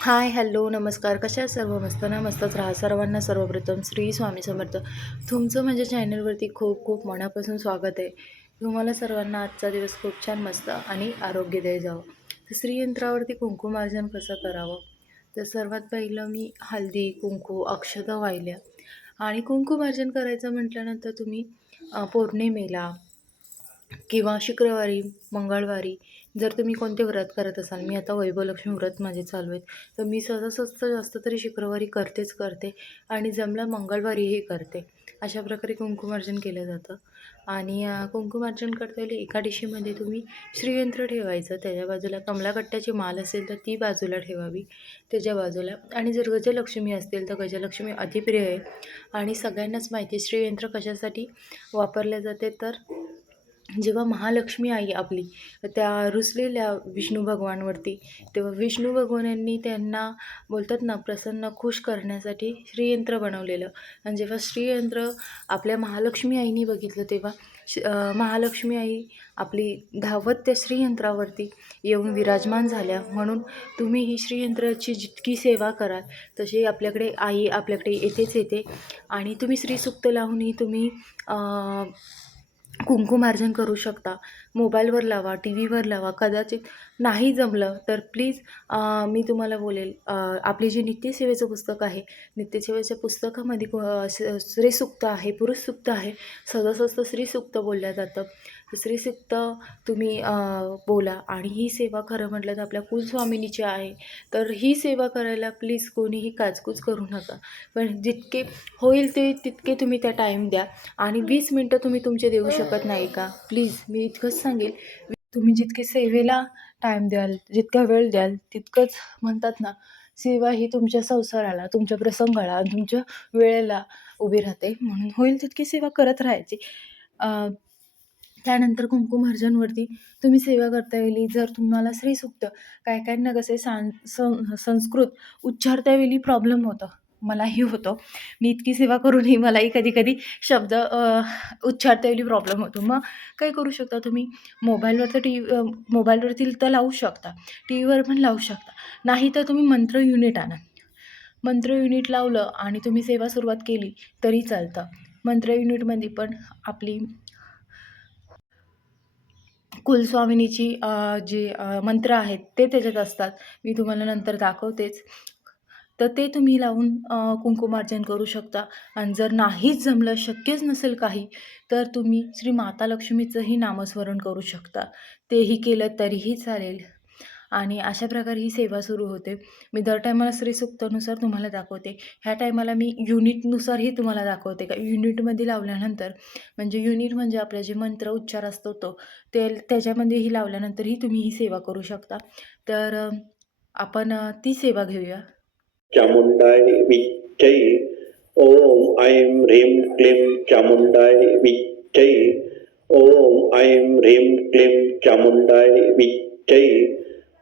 Hi hello नमस्कार. कशा सर्व? मस्त ना मस्तच राहा. सर्वांना सर्वप्रथम श्री स्वामी समर्थ. तुमचं माझ्या चॅनलवरती खूप खूप मनापासून स्वागत आहे. तुम्हाला सर्वांना आजचा दिवस खूप छान मस्त आणि आरोग्यदायी जावं. तर श्रीयंत्रावरती कुंकुमार्जन कसं करावं? तर सर्वात पहिलं मी हल्दी कुंकू अक्षता वाहिल्या. आणि कुंकुमार्जन करायचं म्हटल्यानंतर तुम्ही पौर्णिमेला किंवा शुक्रवारी मंगळवारी जर तुम्ही कोणते व्रत करत असाल मी आता वैभवलक्ष्मी व्रत माझे चालू आहेत तर मी सहजासहज जास्त तरी शुक्रवारी करतेच करते आणि जमलं मंगळवारीही करते. अशा प्रकारे कुंकुमार्जन केलं जातं. आणि कुंकुमार्जन करता येईल एका डिशीमध्ये तुम्ही श्रीयंत्र ठेवायचं त्याच्या बाजूला कमलाकट्ट्याची माल असेल तर ती बाजूला ठेवावी त्याच्या बाजूला. आणि जर गजलक्ष्मी असतील तर गजलक्ष्मी अतिप्रिय आहे. आणि सगळ्यांनाच माहिती आहे श्रीयंत्र कशासाठी वापरले जाते तर जेव्हा महालक्ष्मी आई आपली त्या रुसलेल्या विष्णू भगवानवरती तेव्हा विष्णू भगवानांनी त्यांना बोलतात ना प्रसन्न खुश करण्यासाठी श्रीयंत्र बनवलेलं. आणि जेव्हा श्रीयंत्र आपल्या महालक्ष्मी आईने बघितलं तेव्हा श महालक्ष्मी आई आपली धावत त्या श्रीयंत्रावरती येऊन विराजमान झाल्या. म्हणून तुम्ही ही श्रीयंत्राची जितकी सेवा कराल तशी आपल्याकडे आई आपल्याकडे येतेच येते. आणि तुम्ही श्रीसुक्त लावूनही तुम्ही कुंकुमार्जन करू शकता. मोबाईलवर लावा टी व्हीवर लावा कदाचित नाही जमलं तर प्लीज मी तुम्हाला बोलेल आपले आपली जी नित्यसेवेचं पुस्तक आहे नित्यसेवेच्या पुस्तकामध्ये श्रीसूक्त आहे पुरुषसूक्त आहे सहजासहज स्त्रीसूक्त बोललं जातं. दुसरी सिक्त तुम्ही बोला. आणि ही सेवा खरं म्हटलं तर आपल्या कुलस्वामिनीची आहे. तर ही सेवा करायला प्लीज कोणीही काचकूच करू नका. पण जितके होईल ते तितके तुम्ही त्या टाईम द्या. आणि वीस मिनटं तुम्ही तुमचे देऊ शकत नाही का? प्लीज मी इतकंच सांगेल. तुम्ही जितके सेवेला टाईम द्याल जितका वेळ द्याल तितकंच म्हणतात ना सेवा ही तुमच्या संसाराला तुमच्या प्रसंगाला तुमच्या वेळेला उभी राहते. म्हणून होईल तितकी सेवा करत राहायची. त्यानंतर कुंकुमार्जनवरती तुम्ही सेवा करता वेळी जर तुम्हाला श्रीसुक्त काय काय न कसे सां सं संस्कृत उच्चारता वेळी प्रॉब्लेम होतं. मलाही होतो. मी इतकी सेवा करूनही मलाही कधी कधी शब्द उच्चारता वेळी प्रॉब्लेम होतो. मग काय करू शकता तुम्ही? मोबाईलवर तर टी व्ही मोबाईलवरती तर लावू शकता. टी व्हीवर पण लावू शकता. नाही तर तुम्ही मंत्र युनिट आणा. मंत्र युनिट लावलं आणि तुम्ही सेवा सुरुवात केली तरी चालतं. मंत्र युनिटमध्ये पण आपली कुलस्वामिनीची जी जे मंत्र आहेत ते त्याच्यात असतात. मी तुम्हाला नंतर दाखवतेच. तर ते तुम्ही लावून कुंकुमार्जन करू शकता. आणि जर नाहीच जमलं शक्यच नसेल काही तर तुम्ही श्री माता लक्ष्मीचंही नामस्मरण करू शकता. तेही केलं तरीही चालेल. आणि अशा प्रकारे ही सेवा सुरू होते. मी दर टायमाला श्रीसुक्तानुसार तुम्हाला दाखवते. ह्या टायमाला मी युनिटनुसारही तुम्हाला दाखवते. का युनिटमध्ये लावल्यानंतर म्हणजे युनिट म्हणजे आपला जे मंत्र उच्चार असतो तो ते त्याच्यामध्येही लावल्यानंतरही तुम्ही ही सेवा करू शकता. तर आपण ती सेवा घेऊया. चामुंडाय विच्चै ओम ऐं ह्रीं क्लीं चामुण्डाय विच्चै ॐ ऐं ह्रीं क्लीं चामुण्डाय विच्चै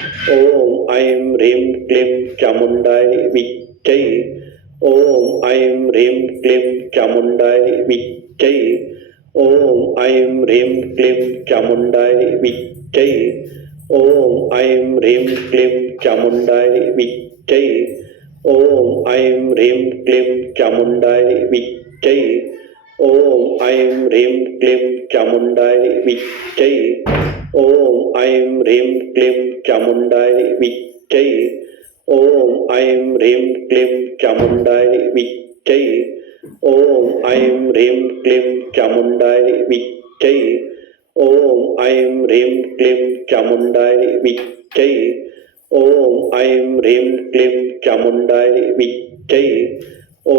ॐ ऐं ह्रीं क्लीं चामुण्डाय विच्चै। ॐ ऐं ह्रीं क्लीं चामुण्डाय विच्चै। ॐ ऐं ह्रीं क्लीं चामुण्डाय विच्चै। ॐ ऐं ह्रीं क्लीं चामुण्डाय विच्चै। ॐ ऐं ह्रीं क्लीं चामुण्डाय विच्चै। ओम ऐं ह्रीं क्लीं चामुण्डाय विच्चै। ॐ ऐं ह्रीं क्लीं चामुण्डाय विच्चै। ॐ ऐं ह्रीं क्लीं चामुण्डाय विच्चै। ॐ ऐं ह्रीं क्लीं चामुण्डाय विच्चै। ॐ ऐं ह्रीं क्लीं चामुण्डाय विच्चै। ॐ ऐं ह्रीं क्लीं चामुण्डाय विच्चै। ॐ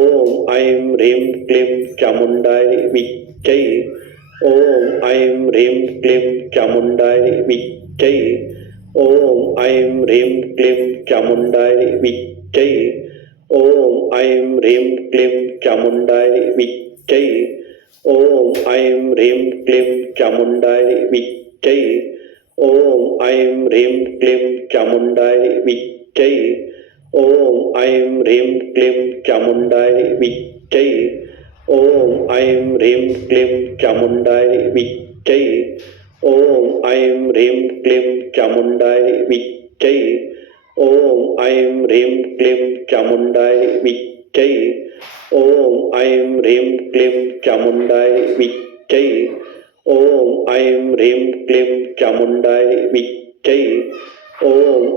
ऐं ह्रीं क्लीं चामुण्डाय विच्चै। ॐ ऐं ह्रीं क्लीं चामुण्डाय विच्चै। ॐ ऐं ह्रीं क्लीं चामुण्डाय विच्चै। ॐ ऐं ह्रीं क्लीं चामुण्डाय विच्चै। ॐ ऐं ह्रीं क्लीं चामुण्डाय विच्चै। ॐ ऐं ह्रीं क्लीं चामुण्डाय विच्चै। ओम ऐं ह्रीं क्लीं चामुण्डाय विच्चै। ॐ ऐं ह्रीं क्लीं चामुण्डाय विच्चै। ॐ ऐं ह्रीं क्लीं चामुण्डाय विच्चै। ॐ ऐं ह्रीं क्लीं चामुण्डाय विच्चै। ॐ ऐं ह्रीं क्लीं चामुण्डाय विच्चै। ॐ ऐं ह्रीं क्लीं चामुण्डाय विच्चै।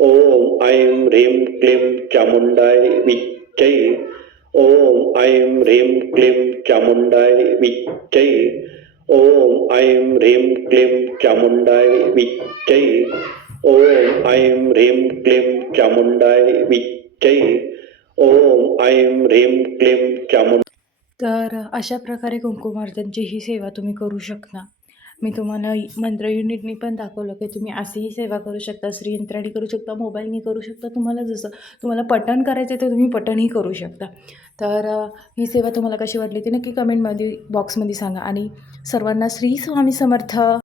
ॐ ऐं ह्रीं क्लीं चामुण्डाय विच्चै। ॐ ऐं ह्रीं क्लीं चामुण्डाय विच्चै। ॐ ऐं ह्रीं क्लीं चामुण्डाय विच्चै। ॐ ऐं ह्रीं क्लीं चामुण्डाय विच्चै। ॐ ऐं ह्रीं क्लीं चामुण्डाय तर अशा प्रकारे कुंकुमार्चनची ही सेवा तुम्ही करू शकता. मी तुम्हाला मंत्र युनिटनी पण दाखवलं की तुम्ही अशीही सेवा करू शकता श्रीयंत्राने करू शकता मोबाईलनी करू शकता. तुम्हाला जसं तुम्हाला पठण करायचं आहे तर तुम्ही पठणही करू शकता. तर ही सेवा तुम्हाला कशी वाटली ती नक्की कमेंटमध्ये बॉक्समध्ये सांगा. आणि सर्वांना श्री स्वामी समर्थ.